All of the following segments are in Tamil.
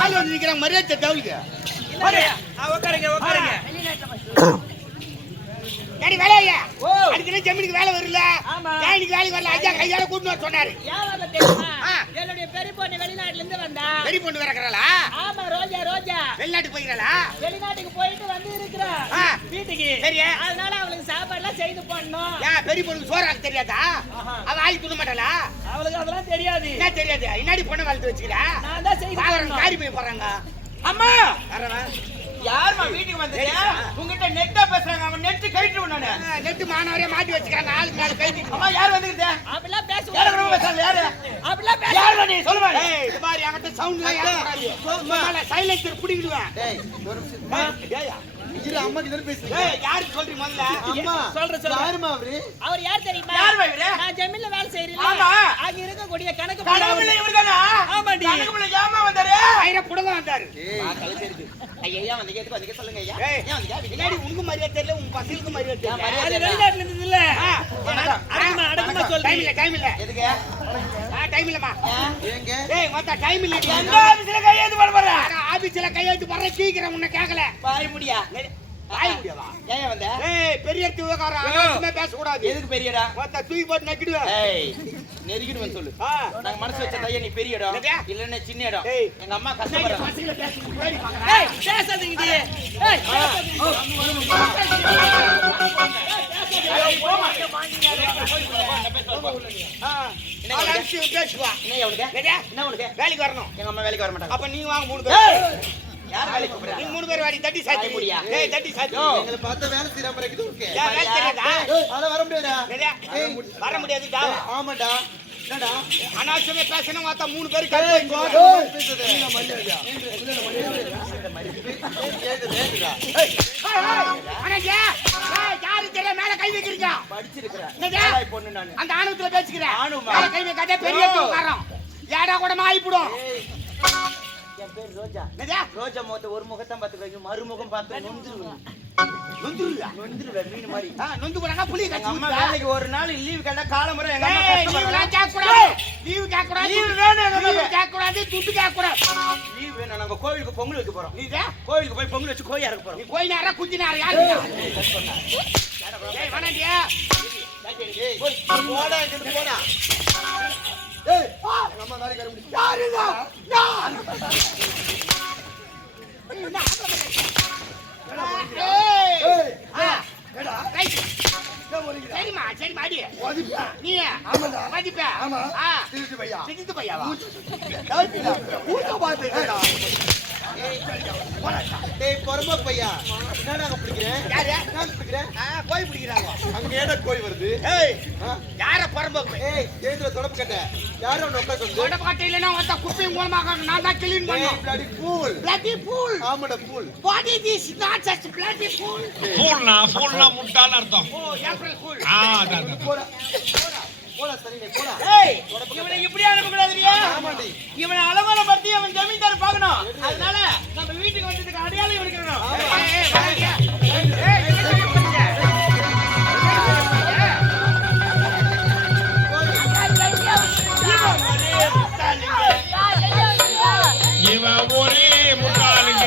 ஆள் வந்து நிக்கிறாங்க மரியாதை தவிர்க்க உட்காருங்க சரி வேலையா அதுக்கு ஜமீனுக்கு வேலை வரல இன்னைக்கு வேலைக்கு வரல ஐயா கையால கூட்டு வர சொன்னாரு என்னுடைய பெரிய பொண்ணு வெளிநாட்டுல இருந்து வந்தா பெரிய பொண்ணு வரக்கறாளா ஆமா ரோஜா வெளிநாட்டுக்கு போயிரலா வெளிநாட்டுக்கு போயிட்டு வந்து இருக்கறா வீட்டுக்கு சரி அதனால அவளுக்கு சாப்பாடு எல்லாம் செய்து போடணும் பெரிய பொண்ணுக்கு சோறு ஆக்க தெரியாதா அவ ஆகி துண மாட்டாளா அவளுக்கு அதெல்லாம் தெரியாது என்ன தெரியாது இன்னாடி பொண்ணு வளர்த்து வச்சுக்கிறா நான் தான் செய்து காரி போய் போறாங்க அம்மா யாருமா வீட்டுக்கு வந்தீங்க உங்ககிட்ட நெட்டா பேசுறாங்க அவன் நெட் கைட்டு நானு நெட் மானவரே மாட்டி வச்சுக்கிறாங்க ஆளுக்கு நாலு கைட்டு அம்மா யார் வந்துருது அப்படிலாம் பேசுவாங்க யாரு அப்படிலாம் பேச யாரு நீ சொல்லுமா ஏய் இது மாதிரி அங்கட்ட சவுண்ட்லாம் ஏறாதீங்க சைலன்சர் புடிடுவேன் டேய் ஒரு நிமிஷம் டேய் இரு அம்மா கிட்ட பேசுங்க ஏய் யாரு சொல்றீ முதல்ல அம்மா சொல்ற யாருமா அவரு அவர் யார் தெரியுமா யார் இவரு நான் ஜமீன்ல வேலை செய்றேன் ஆமா அங்க இருக்க கூடிய கணக்கு கணக்குல இவர்தானா ஆமாடி கணக்குல ஏமா வந்தாரு ஐயா புடங்க வந்தாரு ஏய் கலை தெரியுது ஐயா வந்து கேட்டு வந்து சொல்லுங்க ஐயா ஏய் முன்னாடி உங்க மரியாதை தெரியல உங்க பசங்களுக்கு மரியாதை தெரியல அது வெளிநாட்டுல இருந்தது இல்ல அடக்குமா சொல்றேன் டைம் இல்ல எதுக்கு டைம் இல்லமா ஏங்க ஏய் மொத்த டைம் இல்ல எந்த ஆபீஸ்ல கையெழுத்து போட போற ஆபீஸ்ல கையெழுத்து போற சீக்கிரம் உன்னை கேக்கல பாய் முடியா பாய் முடியவா ஏன் வந்த ஏய் பெரிய விவகாரம் அனாவசியமா பேச கூடாது எதுக்கு பெரியடா மொத்த தூக்கி போட்டு நக்கிடுவேன் ஏய் நெருகிடுவேன் சொல்லு நாங்க மனசு வச்ச தைய நீ பெரிய இடம் இல்லன்னா சின்ன இடம் எங்க அம்மா கஷ்டப்படுறாங்க பசங்கள பேசி போய் பாக்கறேன் ஏய் பேசாதீங்க ஏய் போமா என்ன உனக்கு வேலைக்கு வரணும் எங்க அம்மா வேலைக்கு வர மாட்டாங்க அப்ப நீங்க வாங்க மூணு பேர் யார் வேலைக்கு போறா நீங்க மூணு பேர் வாடி தட்டி சாத்தி முடியா ஏய் தட்டி சாத்தி எங்களை பார்த்த வேலை செய்யற மாதிரி இருக்கு வேலை தெரியாதா அத வர முடியாதா வர முடியாதுடா ஆமாடா என்னடா அனாவசியமா பேசணும் வாத்தா மூணு பேர் கட் பேசுது நீங்க மரியாதையா அண்ணா யாரு தெரியல மேல கை வைக்கிறீங்க படிச்சிருக்கேன் பொண்ணு நான் அந்த ஆணவத்துல பேசிக்கிறேன் ஆணுமா மேல கை வைக்காதே பெரிய உட்காரம் ஏடா கூட ஆயிடும் என் பேர் ரோஜா ரோஜா முகத்தை ஒரு முகத்தான் பார்த்து மறுமுகம் பார்த்து நொந்துருவேன் மீன் மாதிரி நொந்து போறாங்க புளி எங்க அம்மா வேலைக்கு ஒரு நாள் லீவ் கேட்டா காலமுறை எங்க அம்மா கஷ்டப்படுறாங்க லீவ் கேட்க கூடாது லீவ் வேணும் லீவ் கேட்க கூடாது துட்டு கேட்க கூடாது லீவ் வேணும் நாங்க கோவிலுக்கு பொங்கல் வைக்க போறோம் நீதா கோவிலுக்கு போய் பொங்கல் வச்சு கோயா இருக்க போறோம் நீ கோயில் நேரா குஞ்சி நேரா யாரு ஏய் வணங்கியா ஏய் போடா இங்க போடா ஏய் நம்ம நாளைக்கு வர முடியும் யாருடா சரிமா சரி மாடி நீ மதிப்ப ஆமா சிரித்து பையாவா டேய் பொறுமை பையா என்னடா பிடிக்கிறேன் யாரு நான் பிடிக்கிறேன் கோய் பிடிக்கிறாங்க அங்க ஏடா கோய் வருது ஏய் யார பொறுமை ஏய் கேந்திர தொடப்பு கட்ட யாரும் ஒன்னு உட்கார்ந்து வந்து தொடப்பு கட்ட இல்லனா வந்த குப்பையும் மூலமாக நான் தான் க்ளீன் பண்ணனும் bloody fool ஆமாடா fool what is this not just bloody fool foolனா முட்டாள்னு அர்த்தம் ஓ ஏப்ரல் fool அதான் போடா போடா சரி போடா ஏய் இவனை இப்படி அனுப்ப கூடாதுறியா ஆமாடி இவனை அலங்கோல பத்தி அவன் ஜமீன்தார் பார்க்கணும் அதனால நம்ம வீட்டுக்கு வந்ததுக்கு அடையாளம் எடுக்கணும் இவன் ஒரே முட்டாளுங்க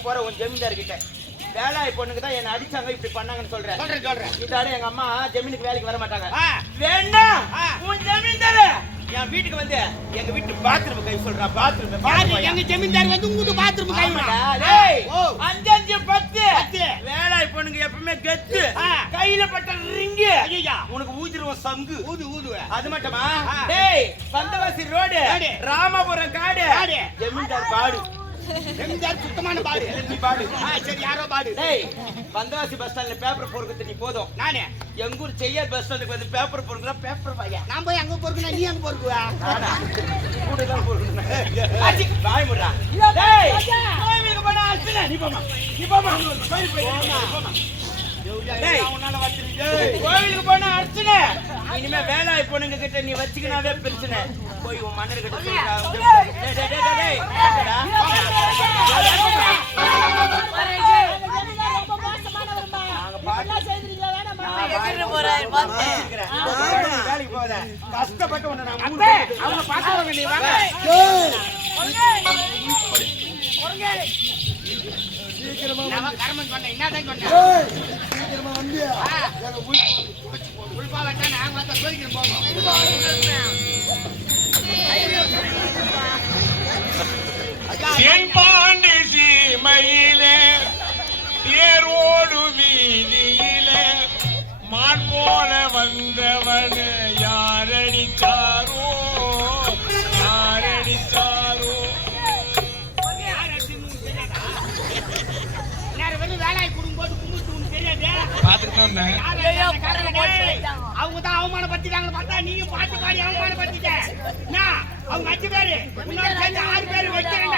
போற உன் ஜமீன்தார் கிட்ட வேலாய் பொண்ணுக்கு தான் என்ன அடிச்சாங்க இப்படி பண்ணாங்கன்னு சொல்றேன் இதோட எங்க அம்மா ஜமீனுக்கு வேலைக்கு வர மாட்டாங்க வேண்டாம் உன் ஜமீன்தார் என் வீட்டுக்கு வந்து எங்க வீட்டு பாத்ரூம் கை சொல்றா பாத்ரூம் எங்க ஜமீன்தார் வந்து உங்க பாத்ரூம் கை டேய் 5 5 10 வேலாய் பொண்ணுங்க எப்பவுமே கெத்து கையில பட்ட ரிங்கு உனக்கு ஊதிருவோம் சங்கு ஊது அது மட்டுமா டேய் பந்தவாசி ரோடு ராமபுரம் காடு ஜமீன்தார் பாடு ஜமீன்தார் சுத்தமான பாடு. நீ பாடு. சரி யாரோ பாடு. டேய் பந்தவாசி பஸ் ஸ்டாண்ட்ல பேப்பர் பொறுக்கிறது நீ போதும். நானே எங்க ஊர் செய்யார் பஸ் ஸ்டாண்டுக்கு வந்து பேப்பர் பொறுக்குறா பேப்பர் வாயா. நான் போய் அங்க பொறுக்குனா நீ அங்க பொறுக்குவா? நானா கூட தான் பொறுக்குறேன். ஆச்சி பாய் முடா. டேய் கோயிலுக்கு போனா அர்ச்சனா நீ போமா. நீ போமா. கோயில் போய் போமா. டேய் உன்னால வச்சிருக்க. கோயிலுக்கு போனா அர்ச்சனா இனிமே வேலாய் பொண்ணுங்க கிட்ட நீ வச்சிக்கனாவே பிரச்சனை. போய் உன் மன்னர் கிட்ட சொல்லுடா. டேய் டேய் டேய் டேய். என்னடா? ரொம்ப மோசமானவருமா. இப்படிலாம் செய்றீங்களா வேணாமா? வேலைக்கு போகாத. கஷ்டப்பட்டு உன்னை நான் அப்பே அவங்க பாக்குறவங்க நீ வாங்க. நான் கர்மம் சொன்னேன். என்னதான் சொன்னேன்? சீக்கிரமா வந்து உள்பா வச்சா நான் வந்து சொல்லிக்கிறேன் போங்க. தென்பாண்டி சீமையிலே தேரோடு வீதியிலே மான் போல வந்தவன் யாரடித்தாரோ யாரடித்தாரோ. நேரம் வந்து வேலையை குடும்போது கும்பிட்டு உனக்கு தெரியாது. பார்த்துட்டு வந்தேன். அவங்க தான் அவமானப்படுத்திட்டாங்க பார்த்தா நீயும் பாட்டு பாடி அவமானப்படுத்திட்ட. அவங்க 5 பேரு இன்னொரு சேர்ந்து 6 பேரு வைக்கிறேன்.